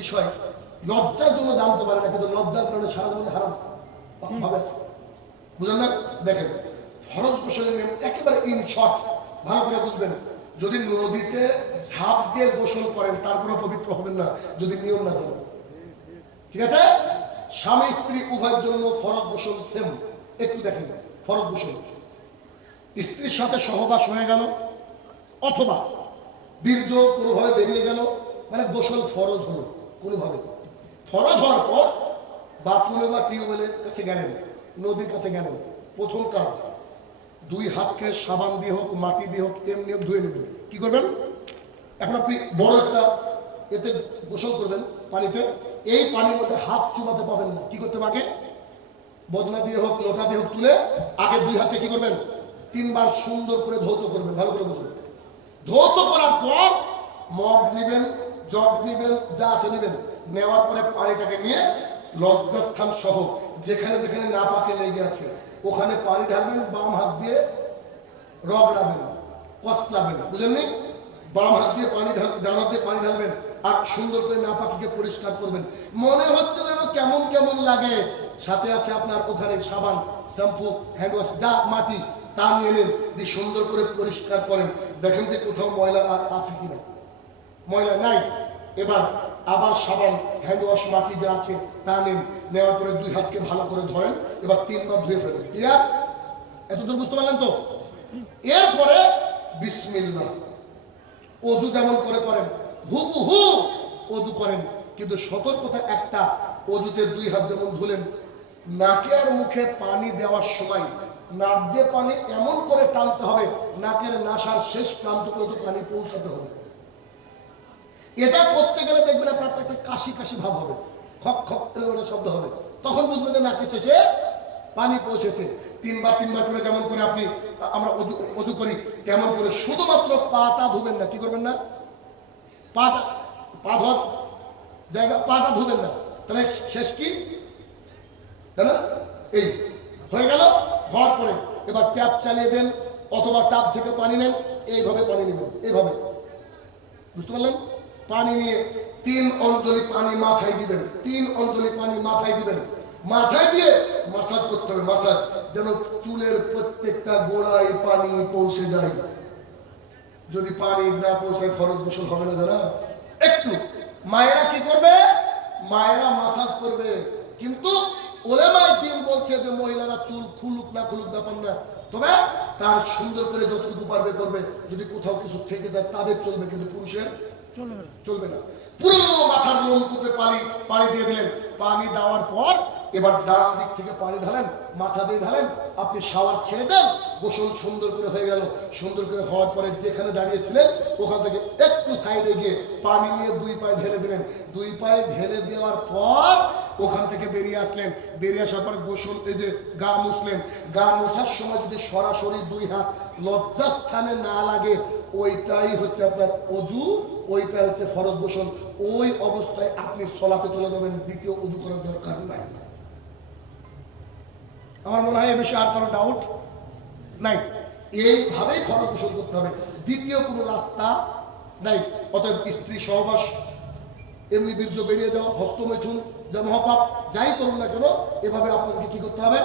বিষয়। লজ্জার জন্য জানতে পারে না কিন্তু লজ্জার কারণে সারা জীবনে হারাম। ভাবে আছে। বুঝলেন না? দেখেন ফরজ নিয়ম একেবারে ইন শর্ট ভালো করে বুঝবেন। যদি নদীতে ঝাঁপ দিয়ে গোসল করেন তারপরে পবিত্র হবেন না যদি নিয়ম না জানেন ঠিক আছে? স্বামী স্ত্রী উভয়ের জন্য ফরজ গোসল সেম একটু দেখেন ফরজ গোসল। স্ত্রীর সাথে সহবাস হয়ে গেল অথবা বীর্য কোনোভাবে বেরিয়ে গেল মানে গোসল ফরজ হলো। কোনোভাবে। ফরজ হওয়ার পর বাথরুমে বা টিউবওয়েলের কাছে গেলেন, নদীর কাছে গেলেন, প্রথম কাজ, দুই হাতকে সাবান দিয়ে হোক, মাটি দিয়ে হোক, এমনি হোক ধুয়ে নেবেন। কি করবেন? এখন আপনি বড় একটা এতে গোসল করবেন পানিতে। এই পানির মধ্যে হাত চুবাতে পাবেন না। কি করতে আগে? বদনা দিয়ে হোক, লোটা দিয়ে হোক তুলে আগে দুই হাতে কি করবেন? তিনবার সুন্দর করে ধৌত করবেন, ভালো করে বুঝবেন ধৌত করার পর মগ নেবেন জগ নেবেন, যা আছে নেবেন। নেওয়ার পরে পানিটাকে নিয়ে লজ্জাস্থান সহ, যেখানে যেখানে না পাকে লেগে আছে, ওখানে পানি ঢালবেন, বাম হাত দিয়ে রগড়াবেন কসলাবেন বুঝলেননি বাম হাত দিয়ে পানি ঢাল, ডান হাত দিয়ে পানি ঢালবেন, আর সুন্দর করে না পাখিকে পরিষ্কার করবেন। মনে হচ্ছে যেন কেমন কেমন লাগে। সাথে আছে আপনার ওখানে সাবান, শ্যাম্পু, হ্যান্ড ওয়াশ, যা মাটি, তা নিয়ে নেন, দিয়ে সুন্দর করে পরিষ্কার করেন। দেখেন যে কোথাও ময়লা আছে কিনা। ময়লা নাই? এবার আবার সাবান হ্যান্ড ওয়াশ মাটি যা আছে তা নেন। নেওয়ার পরে দুই হাতকে ভালো করে ধরেন, এবার তিনবার ধুয়ে ফেলেন। ক্লিয়ার? এতদূর বুঝতে পারলেন তো? এরপরে বিসমিল্লাহ। অজু যেমন করে করেন হুবু হু অজু করেন, কিন্তু সতর্কতা একটা, অজুতে দুই হাত যেমন ধুলেন, নাকে আর মুখে পানি দেওয়ার সময়, নাক দিয়ে পানি এমন করে টানতে হবে, নাকের নাসার শেষ প্রান্ত পর্যন্ত পানি পৌঁছাতে হবে। এটা করতে গেলে দেখবেন আপনার একটা কাশি কাশি ভাব হবে। খক খক করে শব্দ হবে। তখন বুঝবেন যে নাকে শেষে পানি পৌঁছেছে। তিনবার তিনবার করে যেমন করে আপনি, আমরা অজু করি, তেমন করে শুধুমাত্র পাটা ধুবেন না। কি করবেন না? পাটা, পা ধর জায়গা, পাটা ধুবেন না। তাহলে শেষ কি? এই হয়ে গেল। হওয়ার পরে এবার ট্যাপ চালিয়ে দেন অথবা ট্যাপ থেকে পানি নেন। এইভাবে পানি নেবেন। এইভাবে। বুঝতে পারলেন? পানি নিয়ে তিন অঞ্জলি পানি মাথায় দিবেন, তিন অঞ্জলি পানি মাথায় দিবেন। মাথায় দিয়ে মাসাজ করতে হবে মাসাজ যেন চুলের প্রত্যেকটা গোড়ায় পানি পৌঁছে যায়। যদি পানি না পৌঁছায় ফরজ গোসল হবে না জানা একটু। মায়েরা কি করবে? মায়েরা মাসাজ করবে। কিন্তু ওলেমায় দিন বলছে যে মহিলারা চুল খুলুক না খুলুক ব্যাপার না। তবে তার সুন্দর করে যতটুকু পারবে করবে। যদি কোথাও কিছু থেকে যায়, তাদের চলবে, কিন্তু পুরুষের চলবে না। পুরো মাথার লোমকূপে পানি পানি দিয়ে দিলেন। পানি দেওয়ার পর এবার ডান দিক থেকে পানি ঢালেন, মাথা দিয়ে ঢালেন। আপনি শাওয়ার ছেড়ে দেন, গোসল সুন্দর করে হয়ে গেল। সুন্দর করে হওয়ার পরে যেখানে দাঁড়িয়েছিলেন, ওখান থেকে একটু সাইডে গিয়ে পানি নিয়ে দুই পায়ে ঢেলে দিলেন। দুই পায়ে ঢেলে দেওয়ার পর ওখান থেকে বেরিয়ে আসলেন। বেরিয়ে আসার পর গোসল, এই যে গা মুছলেন। গা মোছার সময় যদি সরাসরি দুই হাত লজ্জাস্থানে না লাগে ওইটাই হচ্ছে আপনার অজু ওইটা হচ্ছে ফরজ গোসল। ওই অবস্থায় আপনি সলাতে চলে যাবেন, দ্বিতীয় অজু করার দরকার নাই। আমার মনে হয় এ বিষয়ে আর কারও ডাউট নাই। এইভাবেই ফরজ গোসল করতে হবে। দ্বিতীয় কোনো রাস্তা নাই। অতএব স্ত্রী সহবাস, এমনি বীর্য বেরিয়ে যাওয়া, হস্তমৈথুন যা মহাপাপ যাই করুন না কেন, এভাবে আপনাদেরকে কি করতে হবে?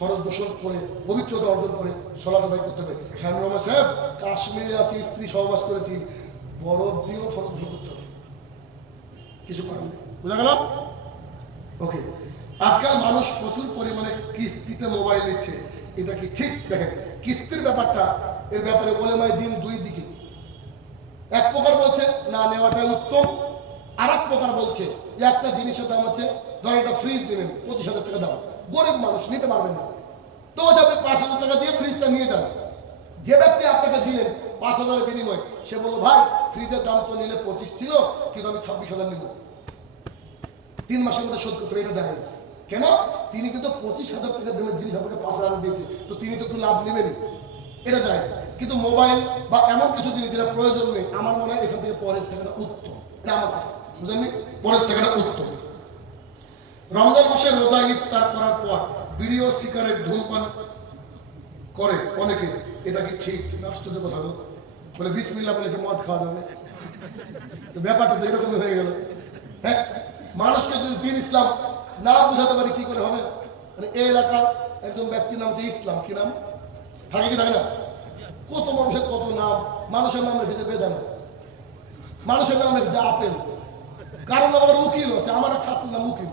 ফরজ গোসল করে, পবিত্রতা অর্জন করে সলাত আদায় করতে হবে। শাহুর রহমান সাহেব, কাশ্মীরে আসি স্ত্রী সহবাস করেছি। বরফ দিয়েও ফরজ গোসল করতে হবে। কিছু করার নেই। বুঝা গেল? ওকে। আজকাল মানুষ প্রচুর পরিমাণে কিস্তিতে মোবাইল নিচ্ছে। এটা কি ঠিক? দেখেন, কিস্তির ব্যাপারটা, এর ব্যাপারে বলে মায় দিন দুই দিকে। এক প্রকার বলছে, না নেওয়াটাই উত্তম। আর এক প্রকার বলছে, একটা জিনিসের দাম আছে ধরেন একটা ফ্রিজ নেবেন, পঁচিশ হাজার টাকা দাম। গরিব মানুষ, নিতে পারবেন না। তো বলছে, আপনি পাঁচ হাজার টাকা দিয়ে ফ্রিজটা নিয়ে যান। যে ব্যক্তি আপনাকে দিলেন পাঁচ হাজারের বিনিময়, সে বলল, ভাই ফ্রিজের দাম তো নিলে পঁচিশ ছিল, কিন্তু আমি ছাব্বিশ হাজার নিব। তিন মাসের মধ্যে শোধ করতে এটা জায়েজ। কেন? তিনি কিন্তু পঁচিশ হাজার টাকা দামের জিনিস আপনাকে পাঁচ হাজার দিয়েছে, তো তিনি তো একটু লাভ নেবেনই। এটা জায়েজ। কিন্তু মোবাইল বা এমন কিছু জিনিস যেটা প্রয়োজন নেই, আমার মনে হয় এখান থেকে পরেজ থাকাটা উত্তম। এটা আমার কথা। বুঝলেন পরেজ থাকাটা উত্তম। রমজান মাসে রোজা ইফতার করার পর বিড়িও সিগারেট ধূমপান করে অনেকে। এটা কি ঠিক? আশ্চর্য কথা গো? বলে, বিসমিল্লাহ বলে কি মদ খাওয়া যাবে? ব্যাপারটা তো এরকমই হয়ে গেল। হ্যাঁ মানুষকে যদি দিন ইসলাম না বুঝাতে পারি, কি করে হবে? মানে এই এলাকার একজন ব্যক্তির নাম হচ্ছে ইসলাম। কি নাম? থাকে কি থাকে না? কত মানুষের কত নাম, মানুষের নাম রেখেছে বেদানা। মানুষের নাম রেখেছে আপেল। কারণ আমার উকিল আছে, আমার এক ছাত্রের নাম উকিল।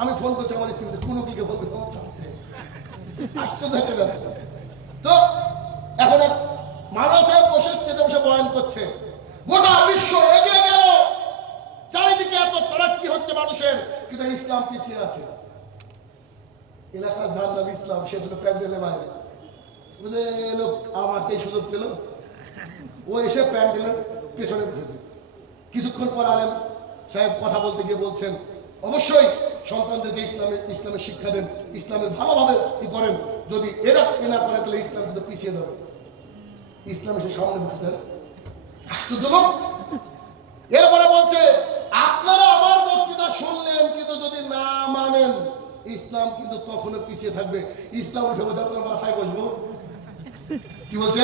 আমি ফোন করছি, আমার স্ত্রী কোন দিকে ফোন করছি আশ্চর্য একটা ব্যাপার। তো এখন এক মানুষের স্টেজে বসে বয়ান করছে, গোটা বিশ্ব এগিয়ে গেল। চারিদিকে এত তারাক্কি হচ্ছে মানুষের, কিন্তু ইসলাম পিছিয়ে আছে। এলাকার যার নাম ইসলাম, সে ছিল প্যান্ডেলের বাইরে। বুঝলে এ লোক আমাকে সুযোগ পেল। ও এসে প্যান্ডেলের পেছনে বসেছে কিছুক্ষণ পর আলেম সাহেব কথা বলতে গিয়ে বলছেন, অবশ্যই সন্তানদেরকে ইসলামের ইসলামের শিক্ষা দেন ইসলামের ভালোভাবে ই করেন। যদি এরা এ না করে, তাহলে ইসলাম কিন্তু পিছিয়ে যাবে। ইসলাম এসে সামনে বলতে আশ্চর্য লোক এরপরে বলছে, আপনারা আমার বক্তৃতা শুনলেন, কিন্তু যদি না মানেন, ইসলাম কিন্তু তখনও পিছিয়ে থাকবে। ইসলাম উঠে বসে, আপনার মাথায় বসবো? কি বলছে?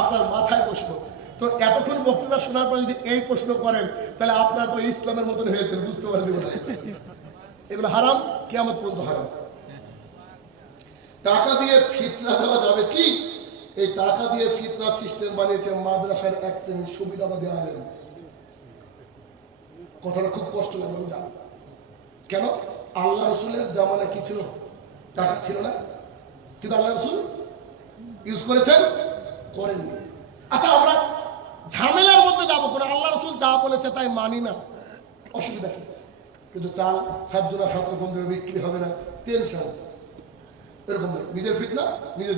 আপনার মাথায় বসবো। তো এতক্ষণ বক্তৃতা শোনার পর যদি এই প্রশ্ন করেন, তাহলে আপনার তো ইসলামের মতন হয়েছে বুঝতে পারেন এগুলো হারাম কেমন পর্যন্ত হারাম। টাকা দিয়ে ফিতরা দেওয়া যাবে কি? এই টাকা দিয়ে ফিতরা সিস্টেম বানিয়েছে মাদ্রাসার এক শ্রেণির সুবিধাবাদী আলেন কথাটা খুব কষ্ট লাগবে আমি জানি। কেন? আল্লাহ রসুলের জামানা কি ছিল? টাকা ছিল না। কিন্তু আল্লাহ রসুল ইউজ করেছেন? করেননি। আচ্ছা আমরা ঝামেলার মধ্যে যাব করে আল্লাহ রসুল যা বলেছে তাই মানি না। অসুবিধা কিন্তু চাল সাতজনা সাত রকম বিক্রি হবে না, টেনশন। এরকম নিজের ফিতনা, নিজের